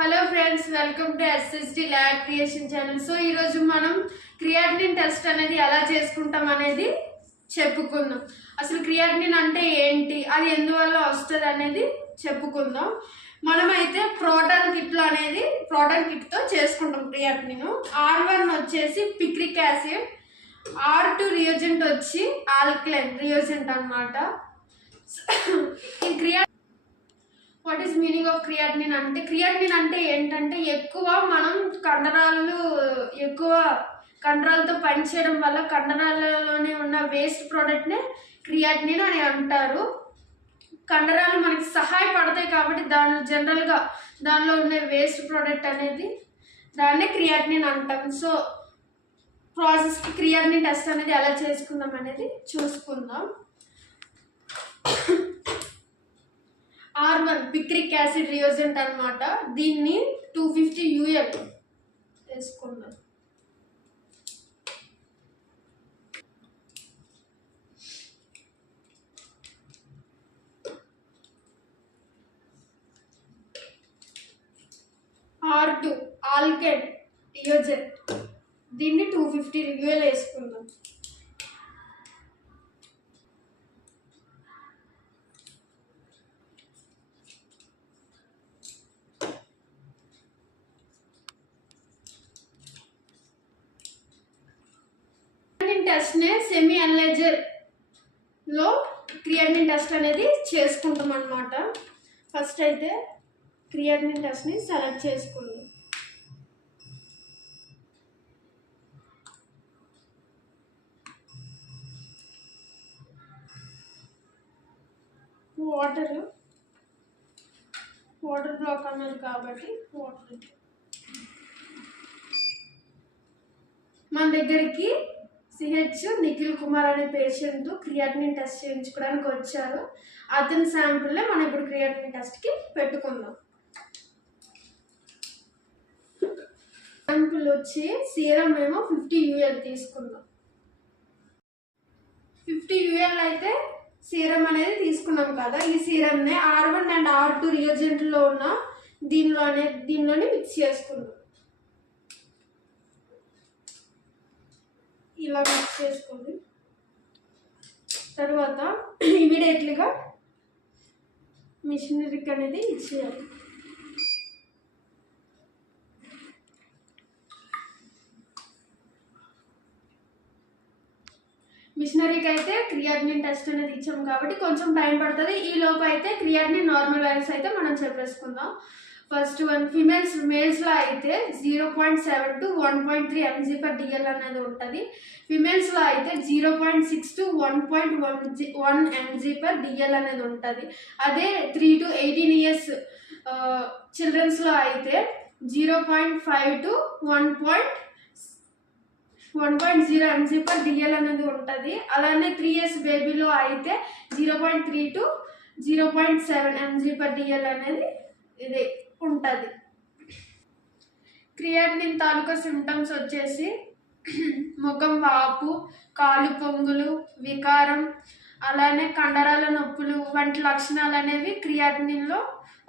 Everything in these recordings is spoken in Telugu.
Hello friends, welcome to SSD lab creation channel. So ఈరోజు మనం క్రియాటినిన్ టెస్ట్ అనేది ఎలా చేసుకుంటాం అనేది చెప్పుకుందాం. అసలు క్రియాటినిన్ అంటే ఏంటి, అది ఎందువల్ల వస్తుంది అనేది చెప్పుకుందాం. మనమైతే ప్రోటాన్ కిట్తో చేసుకుంటాం క్రియాటినిన్. R1 వచ్చేసి పిక్రిక్ యాసిడ్, R2 రియోజెంట్ వచ్చి ఆల్కలైన్ రియోజెంట్ అన్నమాట. ఈ what is meaning of creatinine అంటే, క్రియాటినిన్ అంటే ఏంటంటే మనం కండరాలతో పనిచేయడం వల్ల కండరాలలోనే ఉన్న వేస్ట్ ప్రోడక్ట్నే క్రియాటినిన్ అని అంటారు. కండరాలు మనకి సహాయపడతాయి కాబట్టి దానిలో ఉన్న వేస్ట్ ప్రోడక్ట్ అనేది దాన్నే క్రియాటినిన్ అంటాం. సో ప్రాసెస్కి క్రియాటినిన్ టెస్ట్ అనేది ఎలా చేసుకుందాం అనేది చూసుకుందాం. R1 పిక్రిక్ యాసిడ్ రియోజెంట్ అన్నమాట. దీన్ని 250 UL వేసుకుందాం. R2 ఆల్కైన్ రియోజెంట్, దీన్ని 250 UL వేసుకుందాం. టెస్ట్ నే సెమీ అనలైజర్ లో క్రియాటినిన్ టెస్ట్ అనేది చేసుకుంటాం అన్నమాట. ఫస్ట్ అయితే క్రియాటినిన్ టెస్ట్ ని సెలెక్ట్ చేసుకుందాం. వాటర్ బ్లాక్ అన్నది కాబట్టి వాటర్ మన దగ్గరికి CH నిఖిల్ కుమార్ అనే పేషెంట్ క్రియాటినిన్ టెస్ట్ చేయించుకోవడానికి వచ్చారు. అతని శాంపుల్లే మనం ఇప్పుడు క్రియాటినిన్ టెస్ట్కి పెట్టుకుందాం. శాంపుల్ వచ్చి సీరం ఏమో 50 UL తీసుకుందాం. 50 UL అయితే సీరం అనేది తీసుకున్నాం కదా, ఈ సీరంనే R1 అండ్ R2 రియోజెంట్లో ఉన్న దీనిలోనే మిక్స్ చేసుకుందాం. ఇలా మిక్స్ చేసుకోండి. తర్వాత ఇమీడియట్లీగా మిషనరీకి అనేది ఇచ్చేయాలి. మిషనరీకి అయితే క్రియాటినిన్ టెస్ట్ అనేది ఇచ్చాము కాబట్టి కొంచెం టైం పడుతుంది. ఈ లోపు అయితే క్రియాటినిన్ నార్మల్ వాల్యూస్ అయితే మనం చెప్పేసుకుందాం. ఫస్ట్ వన్ మేల్స్లో అయితే 0.7 to 1.3 mg/dl అనేది ఉంటుంది. ఫిమేల్స్లో అయితే 0.6 to 1.1 mg/dl అనేది ఉంటుంది. అదే 3 to 18 years చిల్డ్రన్స్లో అయితే 0.5 to 1.0 mg/dl అనేది ఉంటుంది. అలానే 3 years బేబీలో అయితే 0.3 to 0.7 mg/dl అనేది ఇది ఉంటుంది. క్రియాటినిన్ తాలూకా సిమ్టమ్స్ వచ్చేసి ముఖం వాపు, కాలు పొంగులు, వికారం, అలానే కండరాల నొప్పులు వంటి లక్షణాలు అనేవి క్రియాటినిన్లో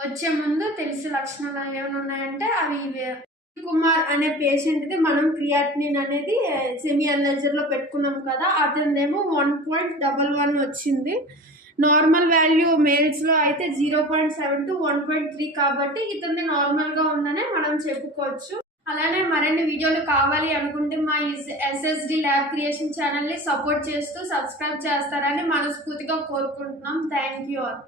వచ్చే ముందు తెలిసే లక్షణాలు ఏమైనా ఉన్నాయంటే అవి ఇవే. కుమార్ అనే పేషెంట్ది మనం క్రియాటినిన్ అనేది సెమీ అనలైజర్లో పెట్టుకున్నాం కదా, అతనిదేమో 1.11 వచ్చింది. నార్మల్ వాల్యూ మేల్స్లో అయితే 0.7 to 1.3 కాబట్టి ఇతన్ని నార్మల్గా ఉందనే మనం చెప్పుకోవచ్చు. అలానే మరిన్ని వీడియోలు కావాలి అనుకుంటే మా SSD ల్యాబ్ క్రియేషన్ ఛానల్ని సపోర్ట్ చేస్తూ సబ్స్క్రైబ్ చేస్తారని మనస్ఫూర్తిగా కోరుకుంటున్నాం. Thank you all.